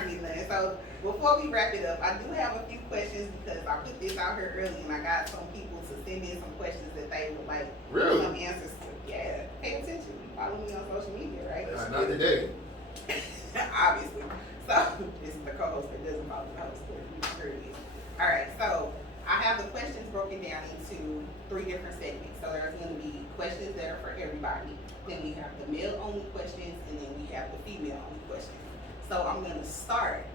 not getting none. So before we wrap it up, I do have a few questions because I put this out here early and I got some people to send in some questions that they would like some answers to. Yeah, pay attention. You follow me on social media, right? Not today. Obviously. So this is the co-host that doesn't follow the host, but you sure it is. All right, so I have the questions broken down into 3 different segments. So there's going to be questions that are for everybody. Then we have the male-only questions, and then we have the female-only questions. So I'm going to start.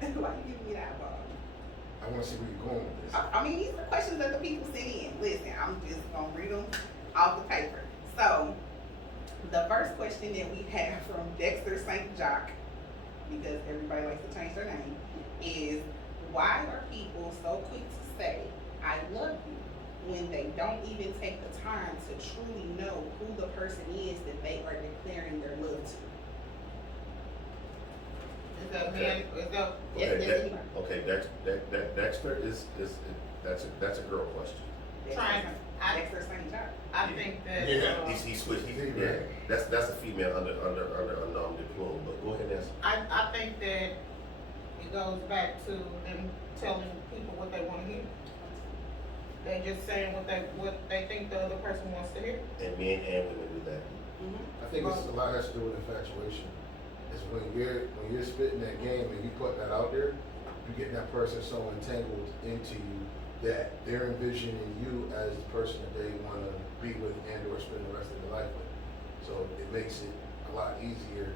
Why you giving me that eyeball? I want to see where you're going with this. I mean, these are questions that the people send in. Listen, I'm just going to read them off the paper. So the first question that we have from Dexter St. Jock, because everybody likes to change their name, is why are people so quick to say, I love you, when they don't even take the time to truly know who the person is that they are declaring their love to? Is that man? Is that okay? Dexter is that's a girl question. Dexter St. Jock. I think that he switched. That's a female under unemployed. But go ahead and answer. I think that it goes back to them telling people what they want to hear. They just saying what they think the other person wants to hear. And men and women do that. I think it's a lot has to do with infatuation. It's when you're spitting that game and you put that out there, you get that person so entangled into you that they're envisioning you as the person that they want to be with and or spend the rest of their life with. So it makes it a lot easier,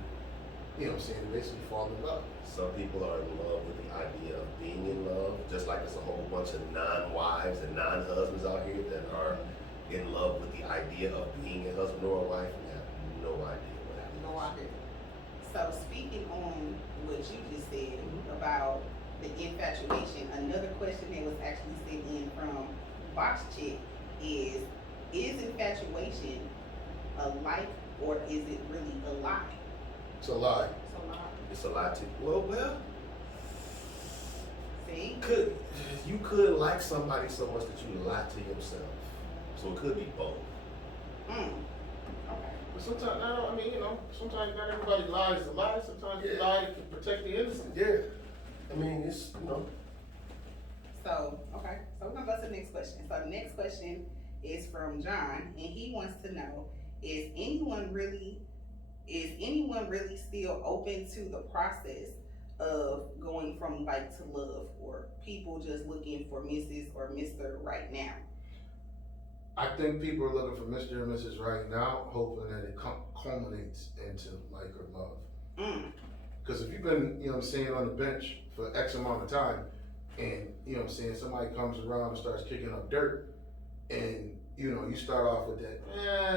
you know what I'm saying, to basically fall in love. Some people are in love with the idea of being in love, just like there's a whole bunch of non-wives and non-husbands out here that are in love with the idea of being a husband or a wife and have no idea what that is. No idea. So speaking on what you just said about the infatuation, another question that was actually sent in from Box Chick is infatuation a like or is it really a lie? It's a lie. It's a lot. It's a lot to well. See? You could like somebody so much that you lie to yourself. So it could be both. Okay. But sometimes, sometimes not everybody lies to lie. Sometimes they lie to protect the innocent. Yeah. I mean, So, okay. So we're going to go to the next question. So the next question is from John, and he wants to know, is anyone really still open to the process of going from like to love, or people just looking for Mrs. or Mr. right now? I think people are looking for Mr. and Mrs. right now, hoping that it culminates into like or love. Because if you've been, you know what I'm saying, on the bench for X amount of time, and, you know what I'm saying, somebody comes around and starts kicking up dirt, and, you know, you start off with that,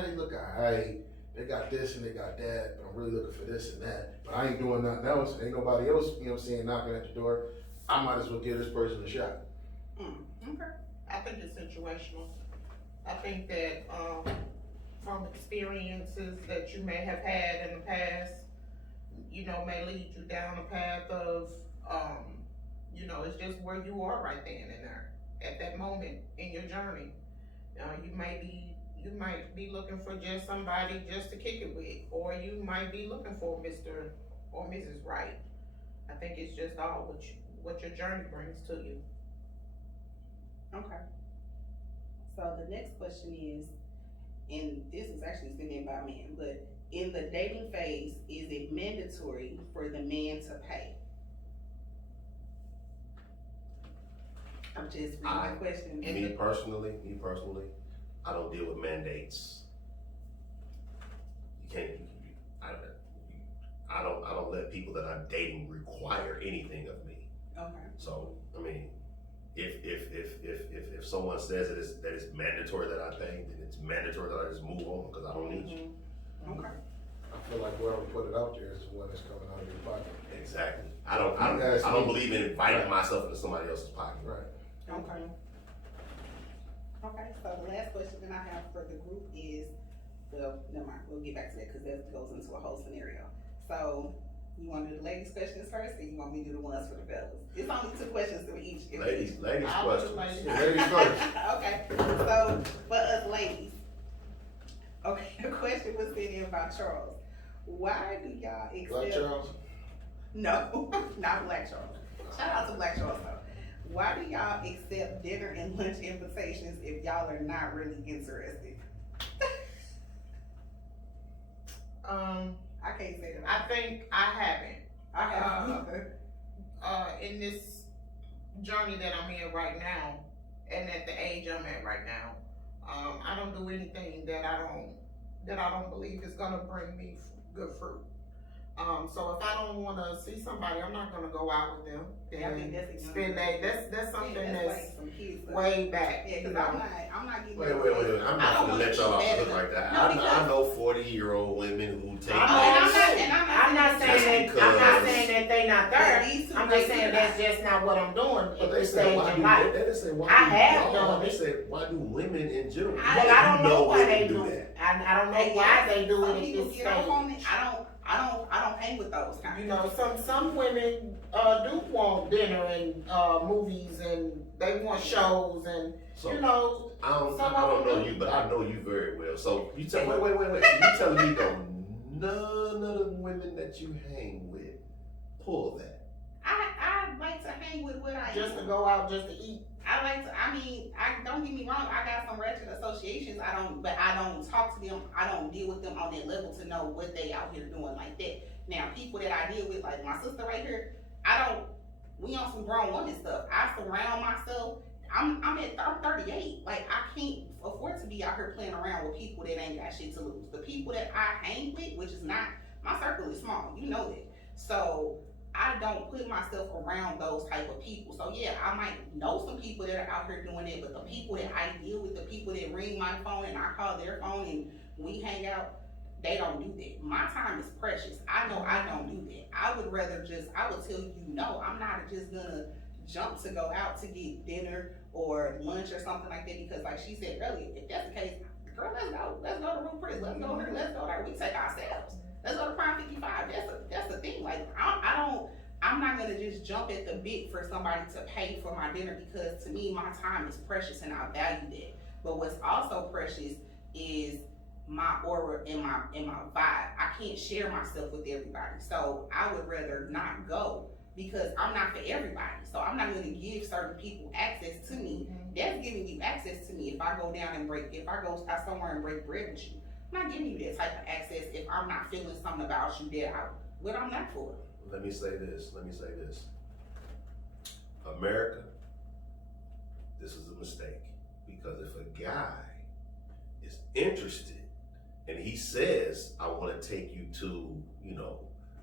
they look alright, they got this and they got that, but I'm really looking for this and that, but I ain't doing nothing else, and ain't nobody else, you know what I'm saying, knocking at the door, I might as well give this person a shot. Okay. I think it's situational. I think that from experiences that you may have had in the past, you know, may lead you down a path of, you know, it's just where you are right then and there at that moment in your journey. You might be looking for just somebody just to kick it with, or you might be looking for Mr. or Mrs. Right. I think it's just all what your journey brings to you. Okay. So the next question is, and this was actually sent in by men, but in the dating phase, is it mandatory for the man to pay? I'm just reading the question. Me personally, I don't deal with mandates. I don't let people that I'm dating require anything of me. Okay. So I mean, if someone says that it's mandatory that I pay, then it's mandatory that I just move on because I don't need you. Okay. I feel like whoever put it out there is the one that's coming out of your pocket. Exactly. I don't believe in inviting myself into somebody else's pocket. Right. Okay. Okay, so the last question that I have for the group is, well, never mind, we'll get back to that because that goes into a whole scenario. So, you want to do the ladies' questions first, or you want me to do the ones for the fellas? It's only 2 questions for each. Ladies I'll questions. do ladies. Ladies first. Okay, so for us ladies, okay, the question was sent in by Charles. Why do y'all Black accept? Charles? No, not Black Charles. Shout out to Black Charles though. Why do y'all accept dinner and lunch invitations if y'all are not really interested? I can't say that. I think I haven't. I have. In this journey that I'm in right now, and at the age I'm at right now, I don't do anything that I don't believe is gonna bring me good fruit. So if I don't want to see somebody, I'm not gonna go out with them and spend that. That's something that's like some kids stuff. way back. Yeah, because I'm not getting. Wait. I'm not gonna let y'all look like that. No, I know 40-year-old women who take I'm not saying that they not there. I'm just saying that's just not what I'm doing But at they this say stage why in do life. they didn't say why I do have y'all, done they it. say why do women in general? Well, I don't know why women they do it. I don't know why they do it Some at people this get off on stage. it. I don't hang with those kind. You know, some women do want dinner and movies, and they want shows, and So, you know. I don't some know of them you, but I know you very well. So you tell wait. So you telling me though none of the women that you hang with pull that? I like to hang with what I just am. to go out just to eat. I don't get me wrong, I got some ratchet associations, but I don't talk to them, I don't deal with them on that level to know what they out here doing like that. Now, people that I deal with, like my sister right here, we on some grown woman stuff. I surround myself, I'm 38, like I can't afford to be out here playing around with people that ain't got shit to lose. The people that I hang with, which is not, my circle is small, you know that. So, I don't put myself around those type of people. So yeah, I might know some people that are out here doing it, but the people that I deal with, the people that ring my phone and I call their phone and we hang out, they don't do that. My time is precious. I know I don't do that. I would tell you no, I'm not just gonna jump to go out to get dinner or lunch or something like that, because like she said earlier, if that's the case, girl, let's go to Room Chris, let's go here, we take ourselves. Let's go to Prime 55. That's the thing. Like I'm not gonna just jump at the bit for somebody to pay for my dinner, because to me my time is precious and I value that. But what's also precious is my aura and my vibe. I can't share myself with everybody. So I would rather not go, because I'm not for everybody. So I'm not gonna give certain people access to me. That's giving you access to me if I go out somewhere and break bread with you. I'm not giving you that type of access if I'm not feeling something about you what I'm not for. Let me say this. America, this is a mistake, because if a guy is interested and he says, I want to take you to,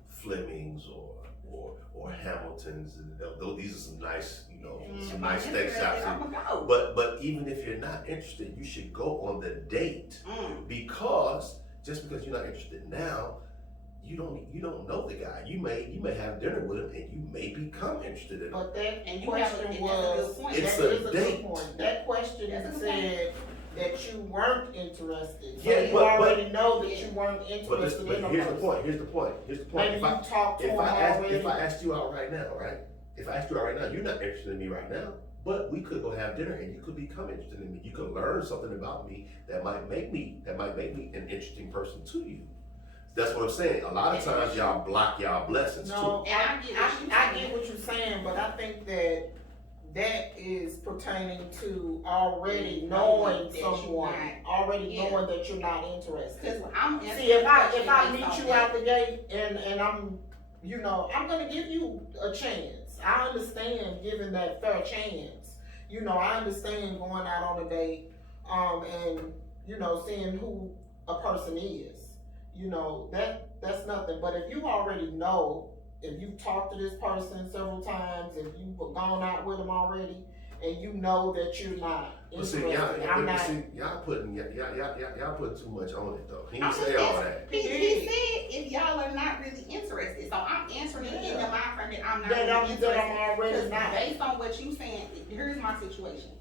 Fleming's or Hamilton's, and these are some nice, some nice steak shops. But even if you're not interested, you should go on the date, because just because you're not interested now, you don't know the guy. You may have dinner with him and you may become interested in him. But that and question was, it's that a is a date. good point. That question said that you weren't interested. So Yeah, you but already know that you weren't But interested in a here's the person. point. Maybe you talked to him already. If I asked you out right now, right? If I asked you out right now, you're not interested in me right now. But we could go have dinner and you could become interested in me. You could learn something about me that might make me an interesting person to you. That's what I'm saying. A lot of times y'all block y'all blessings too. No, I get what you're saying, but I think that is pertaining to already knowing someone, knowing that you're not interested. If I meet you out the gate and I'm gonna give you a chance. I understand giving that fair chance. I understand going out on a date, and seeing who a person is. That's nothing. But if you already know, if you've talked to this person several times, if you've gone out with them already, and you know that you're not interested, y'all putting too much on it though. He didn't say all that. He said if y'all are not really interested, so I'm answering it in the mind frame that I'm not really interested. I'm already not. Based on what you saying, here's my situation.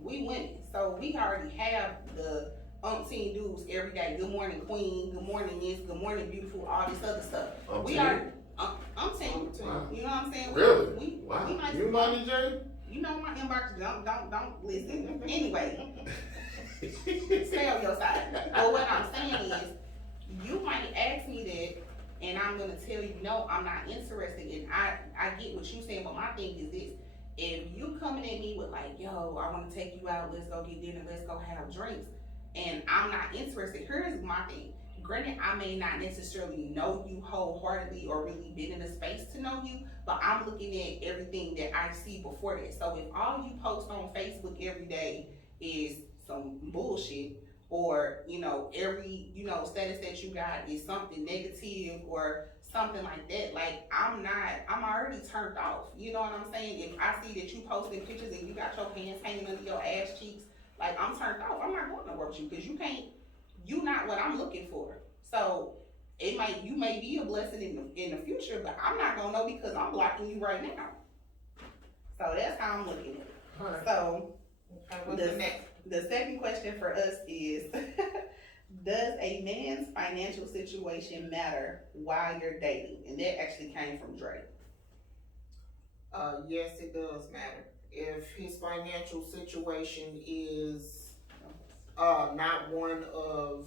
We women, so we already have the umpteen dudes every day. Good morning, queen. Good morning, this. Good morning, beautiful. All this other stuff. We are umpteen. Wow. You know what I'm saying? Really? Wow. We nice. You Moni J? You know my inbox. Don't listen. Anyway, stay on your side. But what I'm saying is, you might ask me that and I'm gonna tell you, no, I'm not interested. And I get what you're saying, but my thing is this: if you coming at me with like, yo, I want to take you out, let's go get dinner, let's go have drinks, and I'm not interested. Here's my thing. Granted, I may not necessarily know you wholeheartedly or really been in a space to know you, but I'm looking at everything that I see before that. So if all you post on Facebook every day is some bullshit, or every status that you got is something negative or something like that, like I'm already turned off. You know what I'm saying? If I see that you posting pictures and you got your hands hanging under your ass cheeks, like I'm turned off. I'm not going nowhere with you because you not what I'm looking for. So you may be a blessing in the future, but I'm not gonna know because I'm blocking you right now. So that's how I'm looking at it. Right. So What's the next? the second question for us is, does a man's financial situation matter while you're dating? And that actually came from Dre. Yes, it does matter. If his financial situation is not one of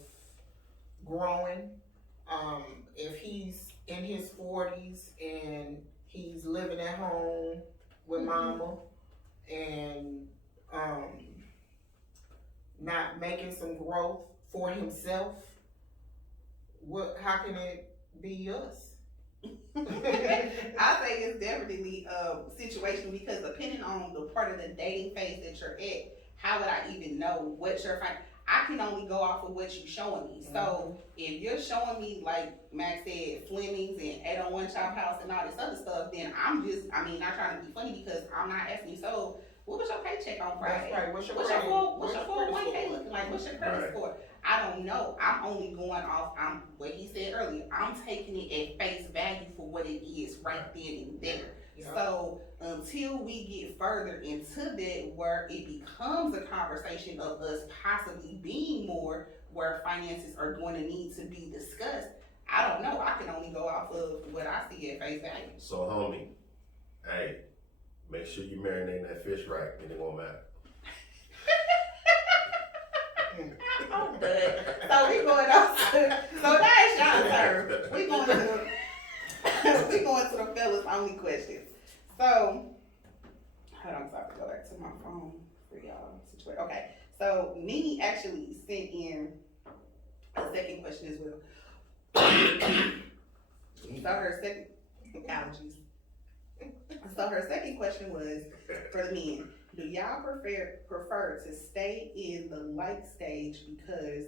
growing, if he's in his 40s and he's living at home with mama and not making some growth for himself, how can it be us? I think it's definitely situational because depending on the part of the dating phase that you're at, how would I even know what your I can only go off of what you're showing me. So if you're showing me, like Max said, Fleming's and 801 Chop House and all this other stuff, then I'm not trying to be funny because I'm not asking you, so what was your paycheck on Friday? That's right. What's your 401k looking like? What's your credit score? I don't know. I'm only going off what he said earlier. I'm taking it at face value for what it is right then and there. Yeah. So until we get further into that, where it becomes a conversation of us possibly being more, where finances are going to need to be discussed, I don't know. I can only go off of what I see at face value. So homie, hey, make sure you marinate that fish right, and it won't matter. I'm done. So we going on to, so now it's your turn. We going to the fellas only questions. So hold on, so I have to go back to my phone for y'all situation. Okay, so Nene actually sent in a second question as well. So her second allergies. So her second question was for the men. Do y'all prefer to stay in the like stage because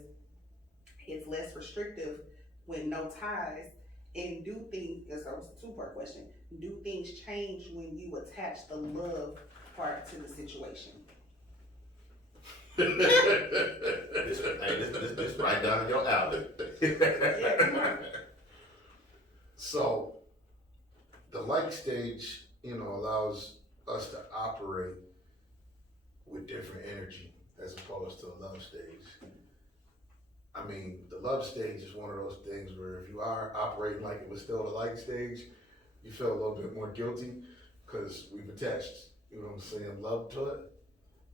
it's less restrictive with no ties, and do things, so it's a two-part question, do things change when you attach the love part to the situation? This right down your alley. Yeah, come on. So the like stage, allows us to operate with different energy as opposed to the love stage. I mean, the love stage is one of those things where if you are operating like it was still the like stage, you feel a little bit more guilty because we've attached, love to it.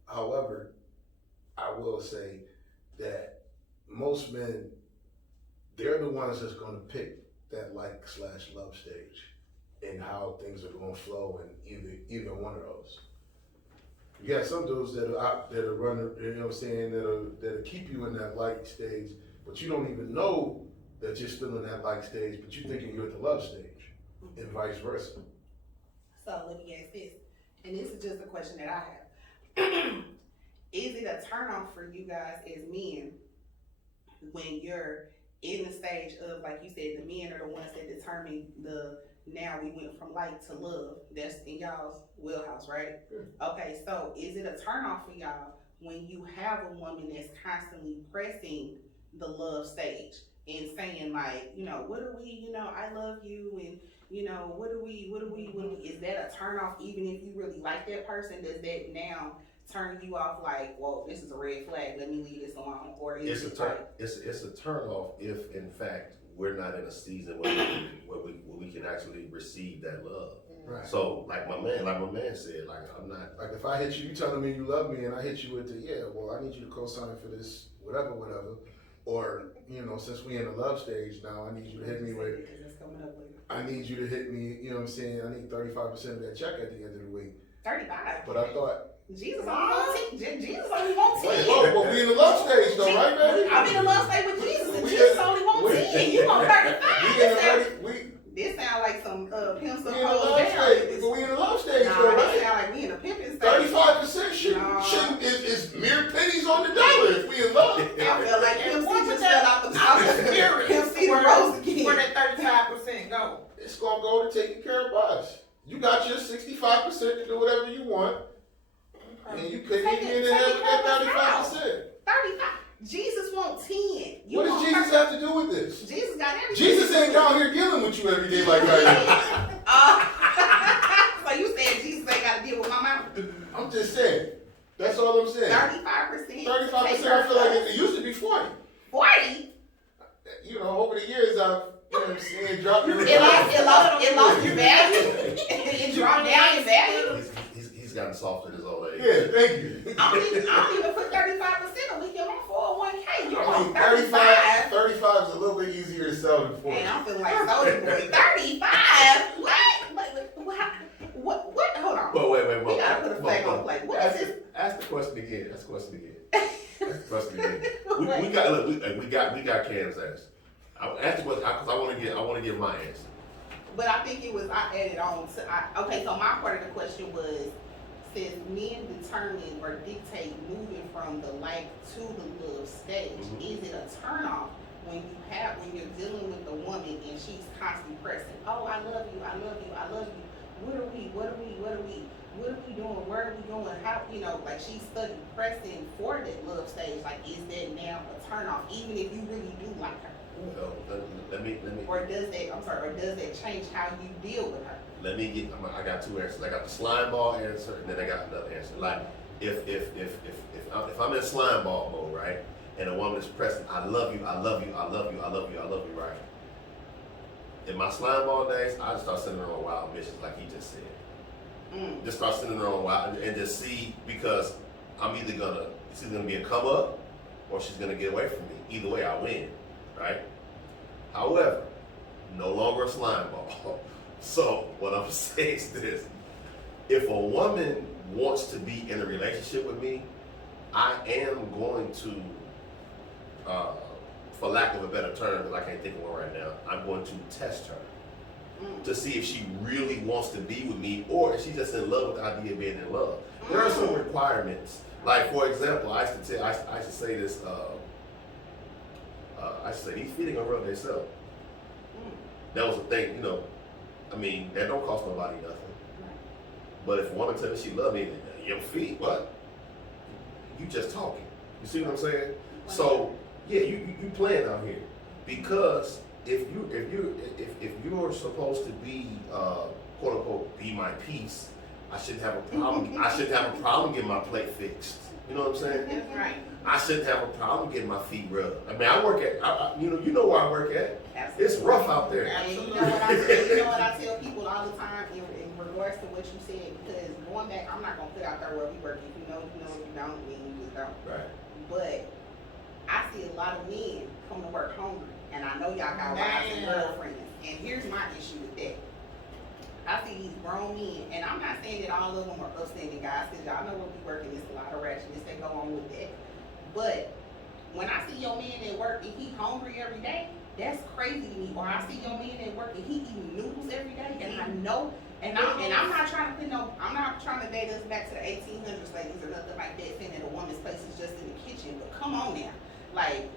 However, I will say that most men, they're the ones that's going to pick that like/love stage and how things are going to flow in either one of those. You got some dudes that'll run, that'll keep you in that like stage, but you don't even know that you're still in that like stage, but you're thinking you're at the love stage, and vice versa. So let me ask this, and this is just a question that I have. Is it a turnoff for you guys as men when you're in the stage of, like you said, the men are the ones that determine now we went from like to love? That's in y'all's wheelhouse, right? Okay, so is it a turnoff for y'all when you have a woman that's constantly pressing the love stage and saying like, what do we, I love you, and what do we, is that a turnoff even if you really like that person? Does that now turn you off like, well, this is a red flag, let me leave this alone? Or is it's a turn off if in fact we're not in a season where we can actually receive that love. Right. So like my man said, like I'm not, like if I hit you telling me you love me and I hit you with the, well, I need you to co-sign for this, whatever, Or, since we in the love stage now, I need you to hit me with, I need you to hit me, you know what I'm saying? I need 35% of that check at the end of the week. 35. But I thought, Jesus only wants 10. Jesus only wants 10. wait, but we in the love stage though, right, baby? I'm in the love stage with Jesus, and Jesus only wants 10. You want 35. We in the This sound like some pimp some we in the hoes love down. stage. But we in the love stage though, This right? sound like we in a pimping stage. 35% is mere pennies on the dollar if we in love. I feel like Pimp C just fell out the I'm just curious Pimp C the rose again. where that 35% go. It's gonna go to taking care of us. You got your 65% to do whatever you want, and you couldn't even get in there with that 35%. 35. Jesus wants 10. What does Jesus have to do with this? Jesus got everything. Jesus ain't down here dealing with you every day like I So you saying Jesus ain't got to deal with my mouth? am. I'm just saying. That's all I'm saying. 35%. 35%. I feel like it used to be 40. 40. Over the years I've dropped your It lost your value. It dropped down in value. He's gotten soft in his old age. Yeah, thank you. I don't even put 35% a week in my 401k. You I want mean, 35? 35 is a little bit easier to sell than 40. Man, I'm feeling like Soulja Boy. 35? What? Hold on. But wait. We gotta put a flag on the plate. What is this? Ask the question again. We got Cam's answer. Ask the question because I want to give my answer. But I think I added on to, okay, so my part of the question was, says men determine or dictate moving from the like to the love stage. Mm-hmm. Is it a turnoff when you're dealing with a woman and she's constantly pressing, oh, I love you, what are we doing, where are we going, how, like she's study pressing for that love stage, like is that now a turnoff, even if you really do like her? Let me. Or does that change how you deal with her? I got two answers. I got the slime ball answer, and then I got another answer. Like, if I'm in slime ball mode, right, and a woman is pressing, I love you, right? In my slime ball days, I just start sending her on wild missions, like he just said. Just start sending her on wild, and just see, because it's either gonna be a come up, or she's gonna get away from me. Either way, I win, right? However, no longer a slime ball. So what I'm saying is this: if a woman wants to be in a relationship with me, I am going to, for lack of a better term, because I can't think of one right now, I'm going to test her to see if she really wants to be with me, or if she's just in love with the idea of being in love. There are some requirements. Like, for example, I used to say this. I used to say these feet ain't gonna rub themselves. That was a thing, that don't cost nobody nothing. But if a woman tells me she love me, your feet, what? You just talking. You see what I'm saying? So yeah, you playing out here, because if you're supposed to be quote unquote be my piece, I shouldn't have a problem. I shouldn't have a problem getting my plate fixed. You know what I'm saying? That's right. I shouldn't have a problem getting my feet rubbed. I mean, I work at, you know where I work at. Absolutely. It's rough out there. And you know what I tell people all the time in regards to what you said, because going back, I'm not gonna put out there where we work. If you know, if you don't, then you just don't. Right. But I see a lot of men come to work hungry, and I know y'all got wives and girlfriends. And here's my issue with that. I see these grown men, and I'm not saying that all of them are upstanding guys, because y'all know when we working, it's a lot of ratchetness that go on with that. But when I see your man at work and he hungry every day, that's crazy to me. Or I see your man at work and he eating noodles every day, and I know, and I'm not trying to date us back to the 1800s, ladies, or nothing like that, saying that a woman's place is just in the kitchen. But come on now, like,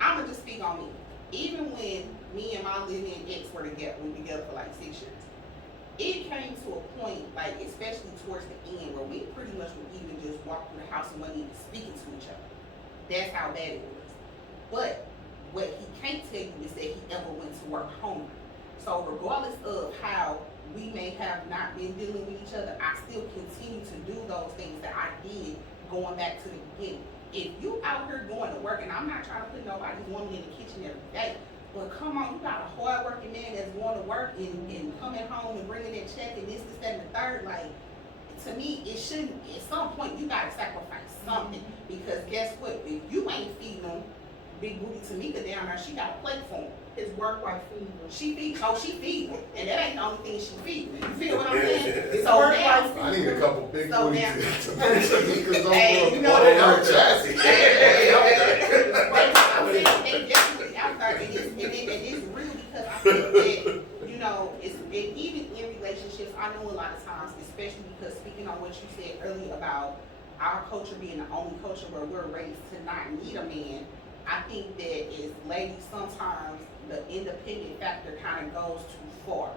I'ma just speak on me. Even when me and my living ex were together, we were together for like 6 years, it came to a point, like especially towards the end, where we pretty much would even just walk through the house and wasn't even speaking to each other. That's how bad it was. But what he can't tell you is that he ever went to work hungry. So regardless of how we may have not been dealing with each other, I still continue to do those things that I did going back to the beginning. If you out here going to work, and I'm not trying to put nobody's woman in the kitchen every day, but come on, you got a hard-working man that's going to work and coming home and bringing that check and this, that, and the third. Like, to me, it shouldn't, at some point, you gotta sacrifice something. Because guess what? If you ain't feeding them, Big Booty Tamika down there, she got a plate for him. His work wife feeding him. She feed him. And that ain't the only thing she feed him. You feel what I'm saying? His So work now, wife I need a couple big So booty now- Tamikas Hey, you know over what? her chassis. They definitely out there, and it's real because I feel that, you know, and even in relationships, I know a lot of times, especially because speaking on what you said earlier about our culture being the only culture where we're raised to not need a man, I think that as ladies, sometimes the independent factor kind of goes too far.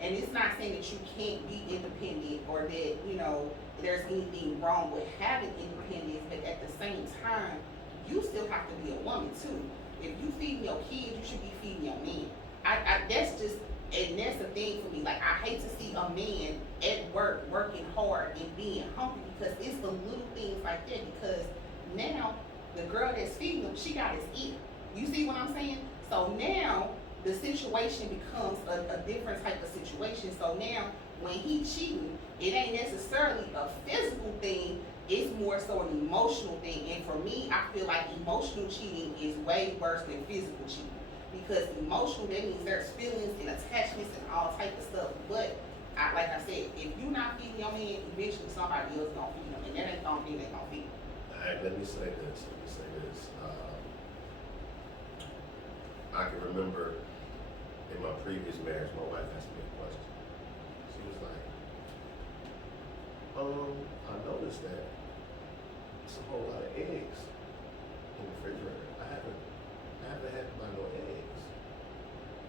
And it's not saying that you can't be independent or that, you know, there's anything wrong with having independence, but at the same time, you still have to be a woman too. If you feeding your kids, you should be feeding your man. That's just, and that's the thing for me. Like, I hate to see a man at work working hard and being hungry, because it's the little things like that. Because now the girl that's feeding him, she got his ear. You see what I'm saying? So now the situation becomes a different type of situation. So now when he cheating, it ain't necessarily a physical thing. It's more so an emotional thing. And for me, I feel like emotional cheating is way worse than physical cheating. Because emotional, that means there's feelings and attachments and all type of stuff. But like I said, if you're not feeding your man, eventually somebody else gonna feed him, and that ain't the only thing they gonna feed him. All right, let me say this. I can remember in my previous marriage, my wife asked me a question. She was like, I noticed that it's a whole lot of eggs in the refrigerator. I haven't had to buy no eggs.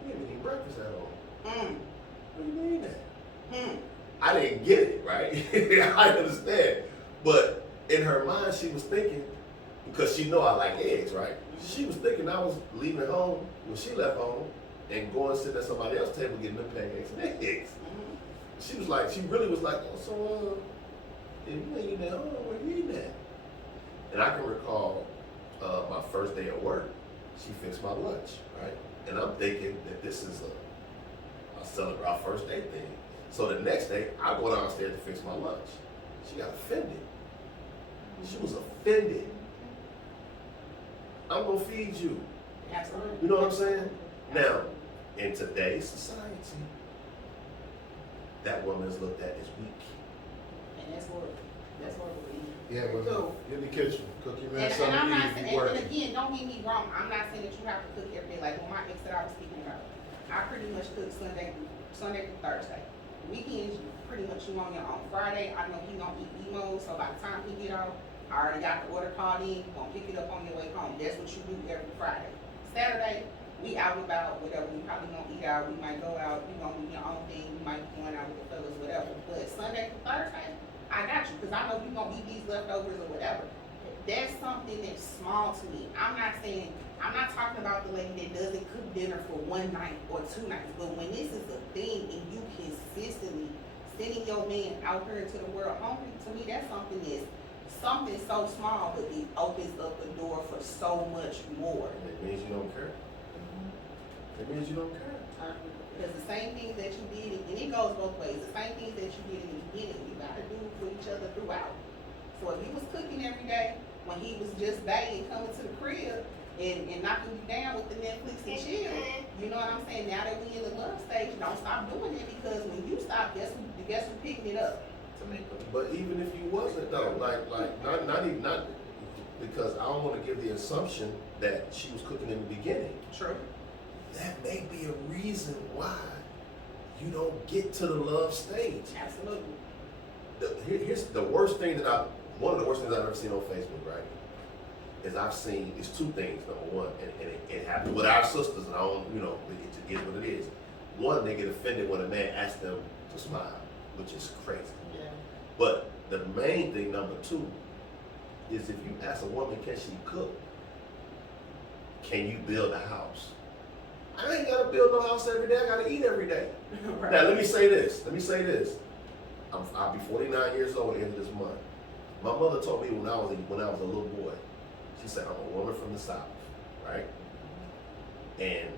You didn't eat breakfast at all. What do you mean that? I didn't get it, right? I understand. But in her mind, she was thinking, because she know I like eggs, right? She was thinking I was leaving home when she left home and going to sit at somebody else's table getting them pancakes and eggs. She was like, she really was like, oh, so if you ain't eating at home, where you eating at? And I can recall my first day at work, she fixed my lunch, right? And I'm thinking that this is a celebrate our first date thing. So the next day, I go downstairs to fix my lunch. She got offended. She was offended. I'm gonna feed you. Absolutely. You know what I'm saying? Now, in today's society, that woman is looked at as weak. And that's what we need. Yeah, but So- in the kitchen, cook your man And something I'm to not eat if saying, you and working. again, don't get me wrong, I'm not saying that you have to cook every day. Like, when my ex that I was speaking about, I pretty much cook Sunday through Thursday. Weekends, pretty much you on your own. Friday, I know he gonna eat emo, so by the time he get off, I already got the order called in, gonna pick it up on your way home. That's what you do every Friday. Saturday, we out and about, whatever, we probably gonna eat out, we might go out, you gonna do your own thing, you might be going out with the fellas, whatever. But Sunday through Thursday, I got you, cause I know you gonna eat these leftovers or whatever. That's something that's small to me. I'm not talking about the lady that doesn't cook dinner for one night or 2 nights, but when this is a thing and you consistently sending your man out here into the world hungry, to me that's something so small, but it opens up the door for so much more. It means you don't care. It means you don't care. Because the same things that you did, and it goes both ways, the same things that you did in the beginning, you gotta do for each other throughout. So if he was cooking every day, when he was just bagging, coming to the crib, and knocking you down with the Netflix and chill, you know what I'm saying? Now that we in the love stage, don't stop doing it, because when you stop, guess who's picking it up? But even if you wasn't though, not because I don't want to give the assumption that she was cooking in the beginning. True. That may be a reason why you don't get to the love stage. Absolutely. Here's the worst thing one of the worst things I've ever seen on Facebook, right? Is I've seen, it's 2 things, number one, and it happens with our sisters, and I don't, it is what it is. One, they get offended when a man asks them to smile, which is crazy. Yeah. But the main thing, number 2, is if you ask a woman, can she cook? Can you build a house? I ain't gotta build no house every day, I gotta eat every day. Right. Now let me say this. I'll be 49 years old at the end of this month. My mother told me when I was a little boy, she said, I'm a woman from the South, right? And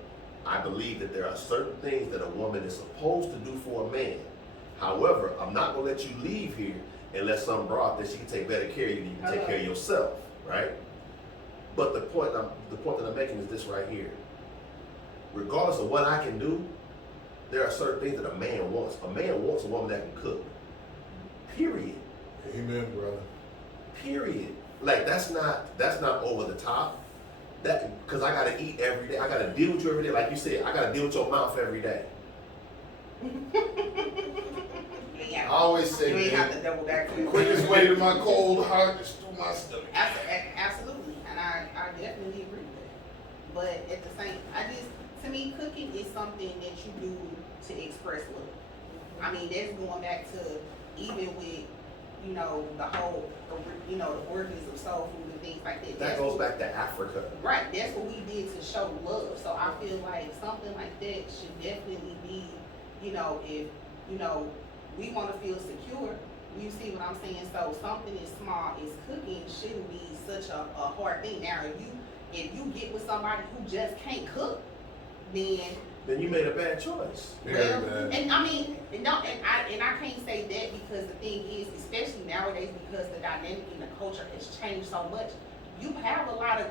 I believe that there are certain things that a woman is supposed to do for a man. However, I'm not gonna let you leave here and let some broad that she can take better care of you than you can take care of yourself, right? But the point that I'm making is this right here. Regardless of what I can do, there are certain things that a man wants. A man wants a woman that can cook. Period. Amen, brother. Period. Like that's not over the top. That because I gotta eat every day. I gotta deal with you every day. Like you said, I gotta deal with your mouth every day. I always say, you ain't have to double back to the it. quickest way to my cold heart is through my stomach. Absolutely, and I definitely agree with that. But at the same, to me, cooking is something that you do to express love. I mean, that's going back to even with, the whole, the organs of soul food and things like that. That goes back to Africa. Right, that's what we did to show love. So I feel like something like that should definitely be, if, we want to feel secure. You see what I'm saying? So something as small as cooking shouldn't be such a hard thing. Now, if you get with somebody who just can't cook, then you made a bad choice. Well, and I mean, and I can't say that because the thing is, especially nowadays, because the dynamic in the culture has changed so much. You have a lot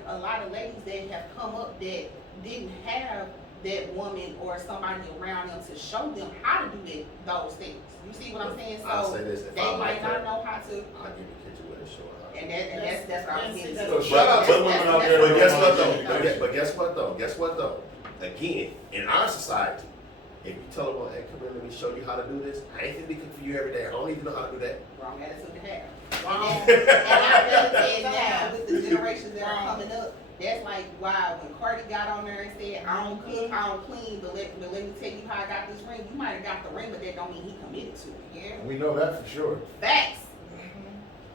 of ladies that have come up that didn't have that woman or somebody around them to show them how to do those things. You see what I'm saying? So I'll say this, they might not know how to. I'll give the kitchen with a short. And that's what I'm getting to. So shout out to women out there. But guess what though? Again, in our society, if you tell them, hey, come here, let me show you how to do this. I ain't gonna be cooking for you every day. I don't even know how to do that. Wrong attitude to have. And I realize now with the generations that are coming up, that's like why when Cardi got on there and said, I don't cook, I don't clean, but let me tell you how I got this ring. You might have got the ring, but that don't mean he committed to it. Yeah. We know that for sure. Facts.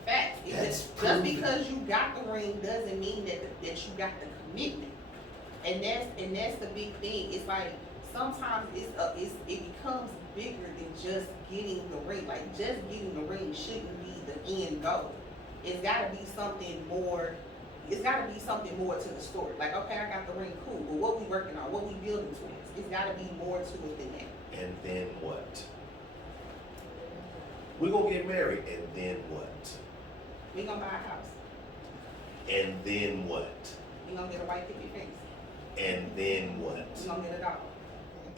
Facts. Just because you got the ring doesn't mean that you got the commitment. And that's the big thing. It's like sometimes it becomes bigger than just getting the ring. Like just getting the ring shouldn't be the end goal. It's got to be something more. It's got to be something more to the story. Like, okay, I got the ring, cool, but what we working on? What we building towards? It's got to be more to it than that. And then what? We're gonna get married, and then what? We gonna buy a house. And then what? We gonna get a white picket fence. And then what? We gonna get a dog.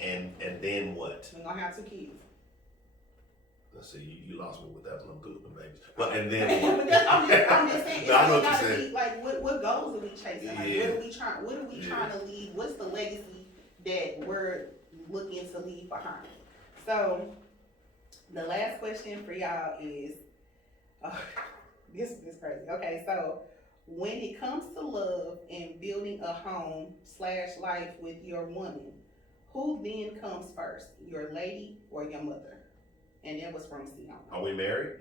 And then what? We gonna have 2 kids. Let's see, you lost me with that one. I'm good with babies. But and then But I'm just saying. No, I know what gotta you're saying. be, like, what goals are we chasing? Like, Yeah. What are we trying to leave? What's the legacy that we're looking to leave behind? So, the last question for y'all is, this is crazy. Okay, so when it comes to love and building a home / life with your woman, who then comes first, your lady or your mother? And that was from Sion. are we married?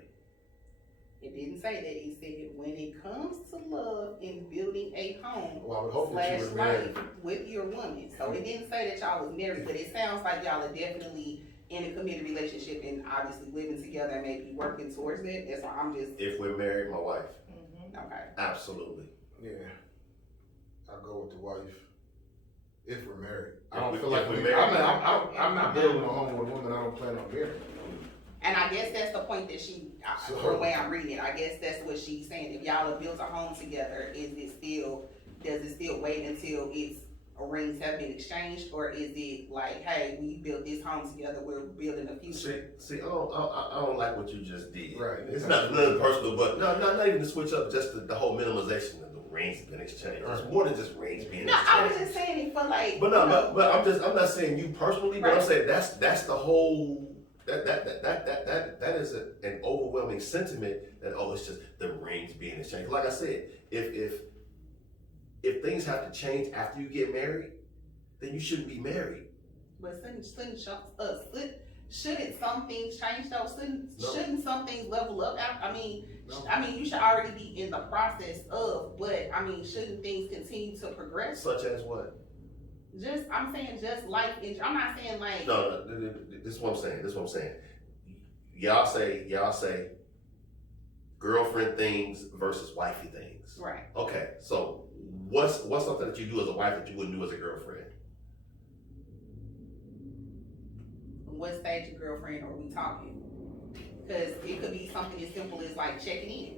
It didn't say that. It said when it comes to love and building a home Well, I would hope that you / were married. life with your woman. So it didn't say that y'all was married, but it sounds like y'all are definitely in a committed relationship and obviously living together and maybe working towards that. That's why I'm just If we're married, my wife. okay. Absolutely. Yeah. I'll go with the wife. If we're married. I If don't we- feel like if we're we, married. I'm not building a home with a woman I don't plan on marrying. And I guess that's the point that the way I'm reading it, I guess that's what she's saying. If y'all have built a home together, does it still wait until rings have been exchanged, or is it like, hey, we built this home together, we're building a future? See, I don't like what you just did. Right. It's not nothing personal, but not even to switch up just the whole minimalization of the rings being exchanged. It's more than just rings being No, exchanged. I was just saying it for like. But no, but I'm not saying you personally, but I'm Right. saying that's the whole. That is an overwhelming sentiment that it's just the rings being exchanged. Like I said, if things have to change after you get married, then you shouldn't be married. But shouldn't some things change though? Shouldn't some things level up? I mean, you should already be in the process of, but I mean, shouldn't things continue to progress? Such as what? I'm saying just life. I'm not saying like. No, this is what I'm saying. Y'all say girlfriend things versus wifey things. Right. Okay, so what's something that you do as a wife that you wouldn't do as a girlfriend? What stage of girlfriend are we talking? Because it could be something as simple as like checking in.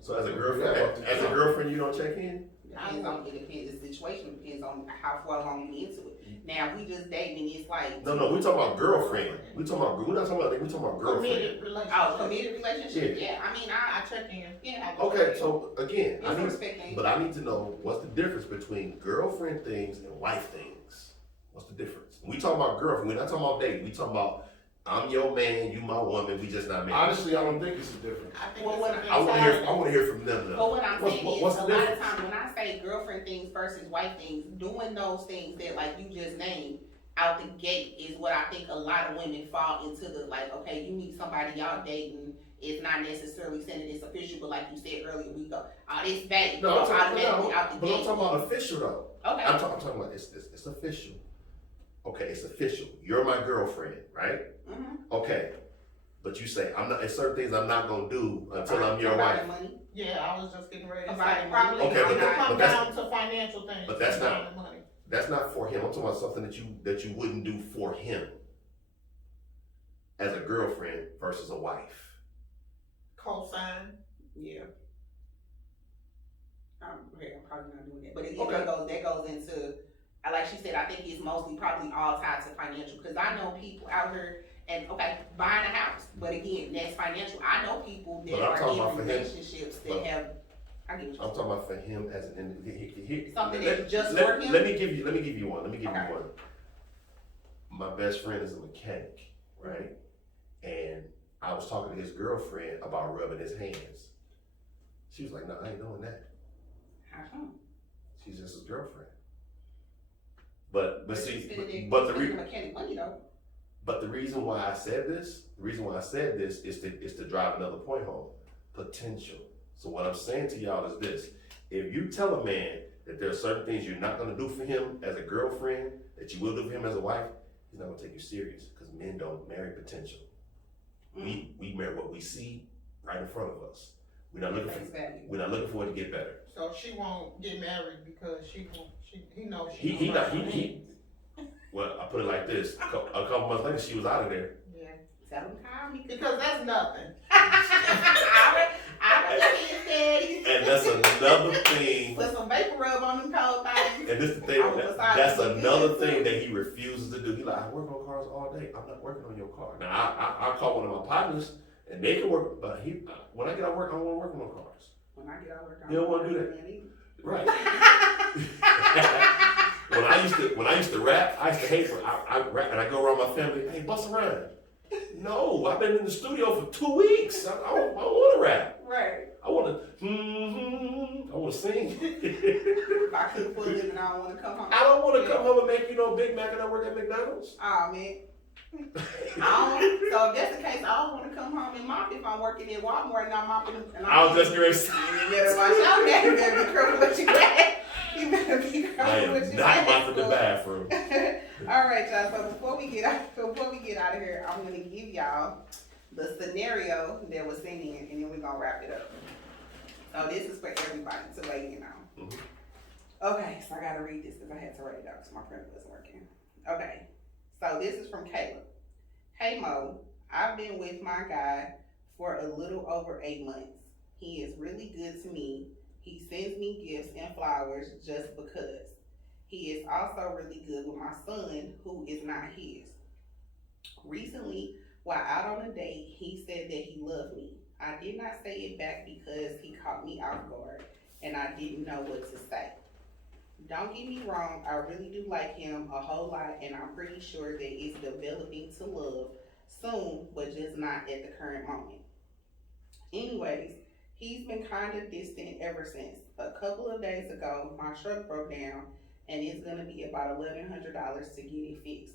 So as a girlfriend, you don't check in? It depends the situation. It depends on how far along you into it. Now, if we just dating, it's like No, we talking about girlfriend. We're not talking about girlfriend. Committed relationship. oh, committed relationship. Yeah, I mean, I check in. yeah. Okay, so again, It's a respect thing. but I need to know what's the difference between girlfriend things and wife things. What's the difference? We talking about girlfriend. We're not talking about dating. We talking about I'm your man, you my woman. We just not married. Honestly, I don't think it's a difference. I think Well, it's I want to hear from them though. But what I'm saying what's is, the a lot of difference? times when I say girlfriend things versus wife things, doing those things that like you just named out the gate is what I think a lot of women fall into the like, okay, you meet somebody, y'all dating, it's not necessarily saying that it's official, but like you said earlier, we go, oh, this bad, No, I'm talking, out the but gate. I'm talking about official though. Okay. I'm talking about it's official. Okay, it's official. You're my girlfriend, right? Mm-hmm. Okay, but you say I'm not. There's certain things I'm not gonna do until I'm your wife. Money. Yeah, I was just getting ready to Providing say, money. probably Okay, it but come that's- down to financial things. but that's not- providing money. That's not for him. I'm talking about something that you wouldn't do for him as a girlfriend versus a wife. Co-sign. Yeah. I'm probably not doing that. But again, Okay. that goes into, like she said, I think it's mostly probably all tied to financial. Because I know people out here, and okay, buying a house. But again, that's financial. I know people that But I'm talking are about in for him. relationships But that have, I get what I'm you're talking about for him as an individual. Something that just for him? Let me give you one. Okay. My best friend is a mechanic, right? And I was talking to his girlfriend about rubbing his hands. She was like, "No, I ain't doing that." How come? She's just his girlfriend. But she's see, spending but the mechanic money though. But the reason why I said this is to drive another point home. Potential. So what I'm saying to y'all is this: if you tell a man that there are certain things you're not gonna do for him as a girlfriend that you will do for him as a wife, he's not gonna take you serious because men don't marry potential. We marry what we see right in front of us. We're not looking for it to get better. So she won't get married because he knows Well, I put it like this: a couple months later, she was out of there. Yeah. Tell him call me Because that's nothing. And that's another thing. Put some vapor rub on them cold things. And this is the thing. That's another thing that he refuses to do. He like, I work on cars all day. I'm not working on your car. Now I call one of my partners and they can work, but when I get out of work, I don't want to work on no cars. When I get out of work, You don't want to do that. that. Right. when I used to rap, I used to hate when I rap and I go around my family, hey, bust a rhyme. No, I've been in the studio for 2 weeks. I don't want to rap. Right. I want to sing. If I could for a living, I don't want to come home. I don't want to come home and make Big Mac and I work at McDonald's. Oh man. So if that's the case, I don't want to come home and mop if I'm working at Walmart and I'm mopping. I was just going to say. You better watch out, man. You better be careful what you get. You better be careful I what you am not mopping the bathroom. All right, y'all. So before we get out of here, I'm gonna give y'all the scenario that was sent in, and then we're gonna wrap it up. So this is for everybody to weigh in on. Mhm. Okay, so I gotta read this because I had to write it out because my printer wasn't working. Okay, so this is from Caleb. Hey Mo, I've been with my guy for a little over 8 months. He is really good to me. He sends me gifts and flowers just because. He is also really good with my son, who is not his. Recently, while out on a date, he said that he loved me. I did not say it back because he caught me off guard and I didn't know what to say. Don't get me wrong, I really do like him a whole lot and I'm pretty sure that it's developing to love soon, but just not at the current moment. Anyways, he's been kind of distant ever since. A couple of days ago, my truck broke down and it's gonna be about $1,100 to get it fixed.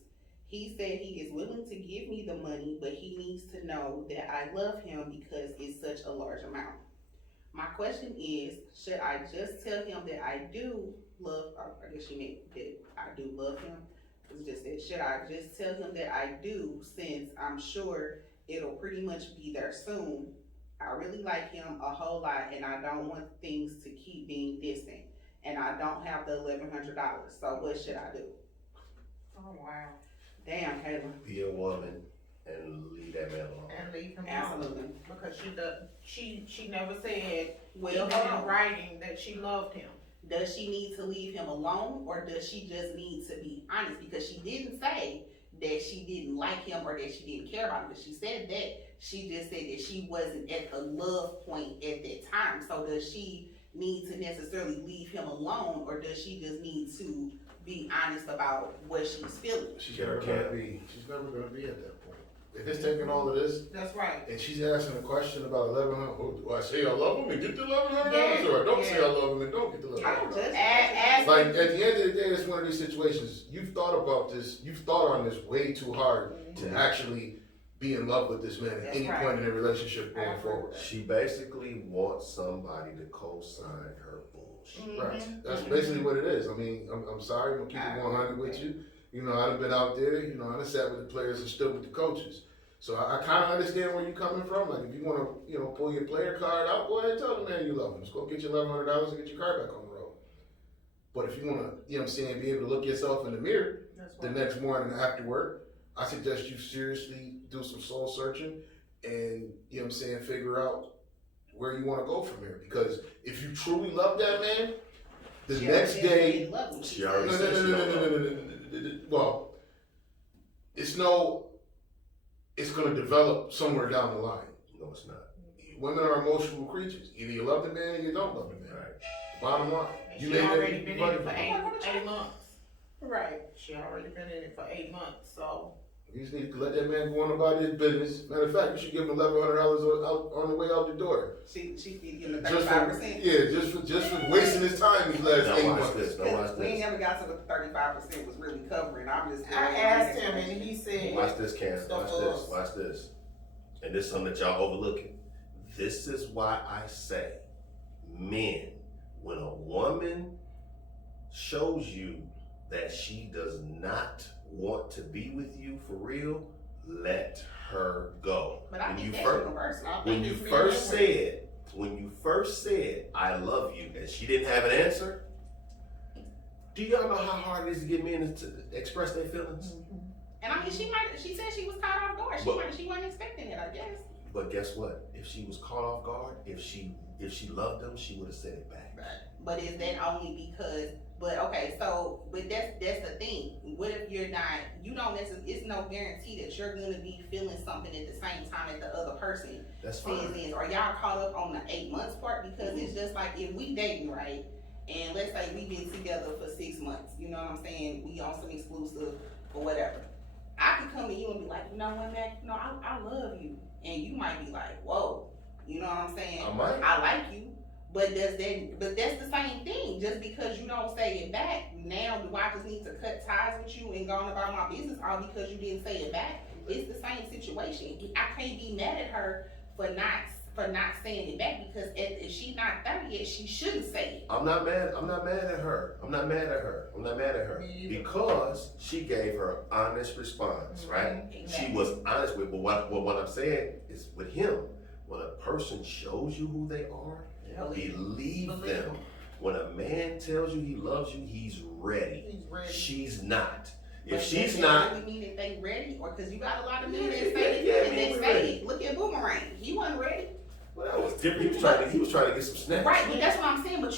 He said he is willing to give me the money, but he needs to know that I love him because it's such a large amount. My question is, should I just tell him that I do love, I guess she meant that I do love him. It's just that, should I just tell him that I do, since I'm sure it'll pretty much be there soon? I really like him a whole lot and I don't want things to keep being distant. And I don't have the $1,100, so what should I do? Oh wow. Damn, Kayla. Be a woman and leave that man alone. leave him alone. Absolutely. Because she never said, Well, even hold in on. writing, that she loved him. Does she need to leave him alone, or does she just need to be honest? Because she didn't say that she didn't like him or that she didn't care about him. But she said that. She just said that she wasn't at the love point at that time. So does she need to necessarily leave him alone, or does she just need to be honest about what she's feeling? She's never gonna be at that point. If it's taking all of this, That's right. and she's asking a question about 1,100, do I say I love him and get the $1,100, Yeah, or I don't yeah. say I love him and don't get the I don't $1,100? judge. Ask Like, at the end of the day, it's one of these situations, you've thought about this, you've thought on this way too hard to actually be in love with this man at That's any right. point in the relationship I going agree forward. with She basically wants somebody to co-sign her bullshit. Right, that's basically what it is. I mean, I'm sorry, I'm gonna keep it 100 with you. You know, I done been out there, you know, I done sat with the players and stood with the coaches. So I kind of understand where you're coming from. Like, if you want to, you know, pull your player card out, go ahead and tell the man you love him. Just go get your $1,100 and get your car back on the road. But if you want to, you know what I'm saying, be able to look yourself in the mirror the next morning after work, I suggest you seriously do some soul searching and, you know what I'm saying, figure out where you want to go from here. Because if you truly love that man, the next day, She already said she don't love him. well, it's going to develop somewhere down the line. No, it's not. Women are emotional creatures. Either you love the man or you don't love the man. Right. Bottom line. She already been in it for eight months. Right. She already been in it for 8 months, so. You just need to let that man go on about his business. Matter of fact, you should give him $1,100 on the way out the door. She feed him the Just for, 35%. yeah, just for wasting his time these last 8 Now watch months. this, now watch Because we ain't this. never got to what the 35% was really covering. I'm just. I asked him and he said. Watch this, Cam, watch this. And this is something that y'all overlooking. This is why I say, men, when a woman shows you that she does not want to be with you for real, let her go. But I When think you that's first, universal. I when think you it's first men and said, I love you, and she didn't have an answer, do y'all know how hard it is to get men to express their feelings? women. And I mean, she said she was caught off guard. She wasn't expecting it, I guess. But guess what? If she was caught off guard, if she loved them, she would have said it back. But is that only because? But okay, so that's the thing. What if you're not? You don't necessarily. It's no guarantee that you're gonna be feeling something at the same time that the other person That's fine. is. Are y'all caught up on the 8 months part? Because it's just like if we dating, right? And let's say we've been together for 6 months. You know what I'm saying? We on some exclusive or whatever. I could come to you and be like, you know what, Mac? You know, I love you, and you might be like, whoa. You know what I'm saying? I might. I like you. But that's the same thing. Just because you don't say it back, now do I just need to cut ties with you and go on about my business all because you didn't say it back? It's the same situation. I can't be mad at her for not saying it back because if she's not there yet, she shouldn't say it. I'm not mad at her. Me either. Because she gave her honest response, right? Exactly. She was honest with, but what I'm saying is with him, when a person shows you who they are, believe them. When a man tells you he loves you, he's ready. He's ready. She's not. If But she's does that not, really mean that they ready, or because you got a lot of men Yeah, that say yeah, that men they ready. say, look at Boomerang, he wasn't ready. well, that was different. He was trying to get some snacks. Right, but that's what I'm saying. But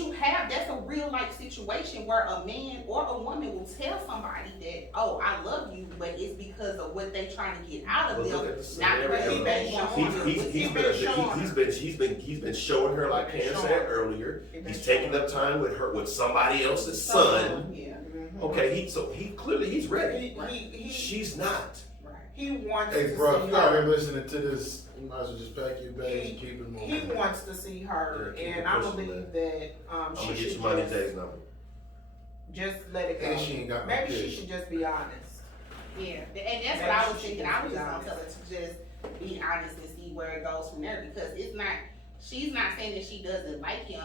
that's a real life situation where a man or a woman will tell somebody that, oh, I love you, but it's because of what they trying to get out of But look them, at the not because scenario. they want He's been showing her, like Pam said earlier. He's taking up time with her, with somebody else's son. Yeah, Okay, he clearly he's ready. He She's not. right. he wants Hey, to bro, see if y'all her. ain't listening to this, you might as well just pack your bags and keep it moving. He wants to see her, Yeah, keep and it I pushing, believe man. that I'm she gonna get should you Moni just, J's number. just let it go. And she ain't got no Maybe she kids. should just be honest. Yeah, and that's what I was thinking. I was just gonna tell her to just be honest and see where it goes from there because it's not. She's not saying that she doesn't like him.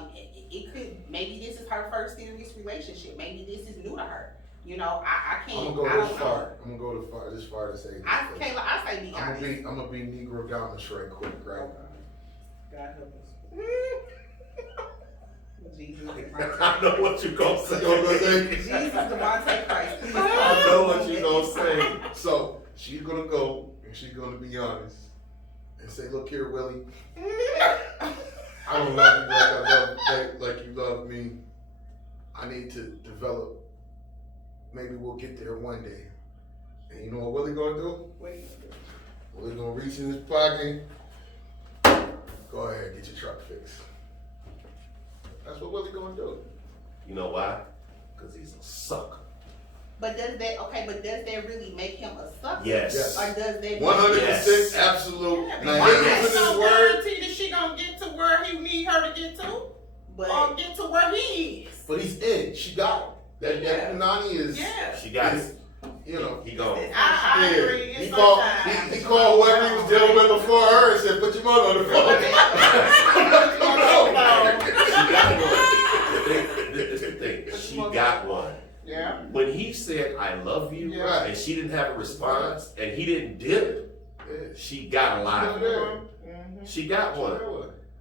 It could maybe this is her first serious relationship. Maybe this is new to her. You know, I I'm can't. gonna I go don't this know. far. I'm gonna go this far to say this. Kayla, I say be honest. I'm gonna be Negro Goblin right quick, right? God help us. Jesus, I know what you gonna say. You know what I'm saying? Jesus, Devontae Christ. I know what you gonna say. So she's gonna go and she's gonna be honest, and say, look here, Willie, I don't love you like you love me. I need to develop. Maybe we'll get there one day. And you know what Willie gonna do? Willie gonna reach in his pocket. Go ahead, get your truck fixed. That's what Willie gonna do. You know why? Because he's a sucker. But does that really make him a sucker? Yes. Or does that 100% absolute. Yeah, Now, because here's there's this no word. guarantee that she gonna get to where he need her to get to, or get to where he is. But he's in. She got him. That Nani is. Yeah. She got is, it. You know. He gone. I Yeah. agree. He It's called. sometimes. He called whoever he was dealing with before her and said, "Put your mother on the phone." She got one. This is the thing. She got one. Yeah. When he said, I love you, Yeah. and she didn't have a response, and he didn't dip, she got a lot. She got one.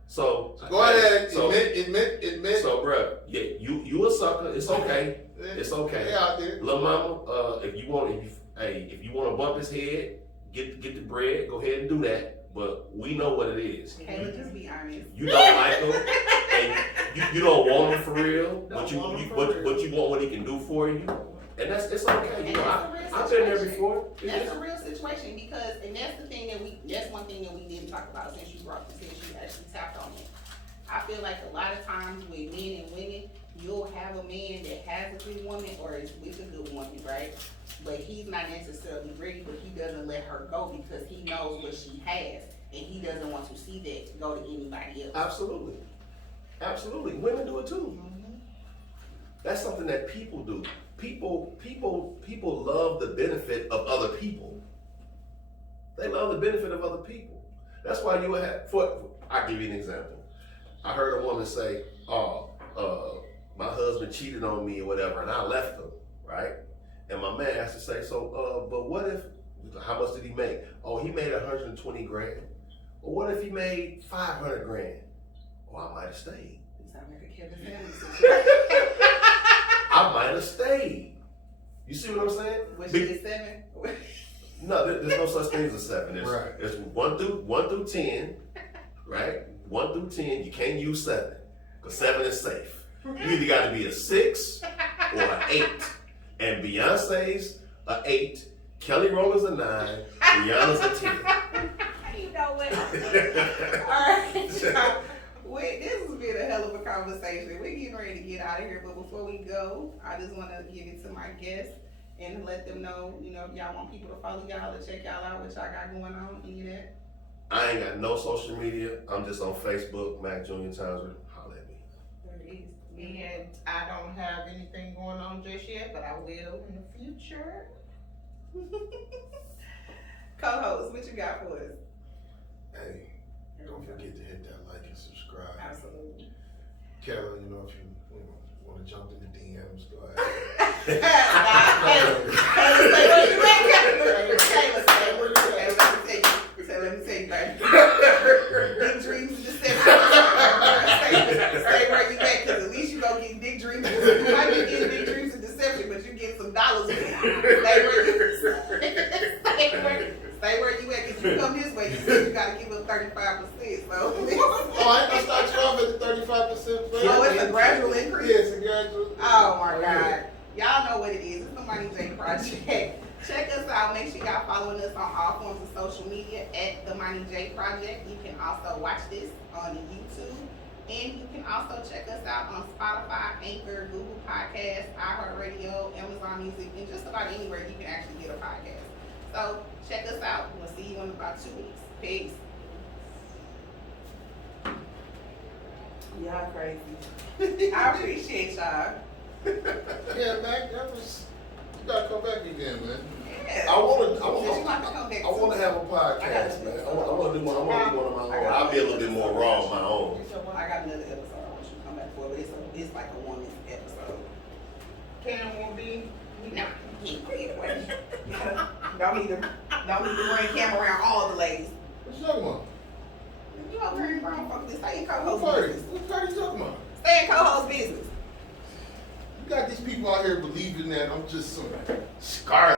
So Go ahead. So, Admit. So, bruh, yeah, you a sucker. It's okay. It's okay. They out there. Little mama, if you want to bump his head, get the bread. Go ahead and do that. But we know what it is. Kayla, just be honest. You don't like him, and you don't want him for real. But you want him for but real. you want what he can do for you, and it's okay. You And know, that's a real I've been there situation. before. That's a real situation because, and that's the thing that's one thing that we didn't talk about since you actually tapped on it. I feel like a lot of times with men and women, you'll have a man that has a good woman or is with a good woman, right? But he's not necessarily ready, but he doesn't let her go because he knows what she has and he doesn't want to see that go to anybody else. Absolutely, absolutely. Women do it too. That's something that people do. People love the benefit of other people. They love the benefit of other people. That's why you have. I'll give you an example. I heard a woman say, "Oh, my husband cheated on me or whatever, and I left him." Right? And my man has to say, "So, but what if? How much did he make? Oh, he made 120 grand. Or what if he made 500 grand? Oh, I might have stayed. You sound like a Kevin Samuels situation. I might have stayed." You see what I'm saying? Was she at 7? No, there's no such thing as a 7. Right. It's 1 through 10, right? 1 through 10. You can't use 7 because 7 is safe. You either got to be a 6 or an 8. And Beyonce's a 8, Kelly Rowland's a 9, Rihanna's a 10. You know what? Alright, y'all. This has been a hell of a conversation. We're getting ready to get out of here, but before we go, I just want to give it to my guests and let them know, if y'all want people to follow y'all or check y'all out, what y'all got going on, any of that. I ain't got no social media. I'm just on Facebook, Mac Jr. Townsend. Holla at me. There it is. And I don't have anything going on just yet, but I will in the future. Co-host, what you got for us? Hey, don't forget to hit that like and subscribe. Absolutely. Kayla, if you want to jump in the DMs, go ahead. Kayla, stay where you at. Kayla, stay where you at. Let me tell you, baby. Big dreams and deception. Stay where you at, because at least you gonna get big dreams. You might be getting big dreams and deception, but you get some dollars with it. Stay where you at, because you come this way, you said you gotta give up 35%. So. I start you off at the 35%. Oh, it's a gradual increase? Yeah, it's a gradual. Oh my God. Y'all know what it is. It's the Moni J Project. Check us out. Make sure y'all following us on all forms of social media at the Moni J Project. You can also watch this on YouTube. And you can also check us out on Spotify, Anchor, Google Podcasts, iHeartRadio, Amazon Music, and just about anywhere you can actually get a podcast. So check us out. We'll see you in about 2 weeks. Peace. Y'all crazy. I appreciate y'all. Yeah, Mac, you gotta come back again, man. Yeah. I want Did you like to come back I want to too? have a podcast, man. I want to do one of my own. I'll be a little bit more raw on my own. I got another episode I want you to come back for, but it's like a woman's episode. Cam will be. No, he ain't it away. Don't need to bring camera around all the ladies. What you talking about? You over here grown folks, just stay in What co-host party? business. What party you talking about? Stay in co-host business. You got these people out here believing that I'm just some scar.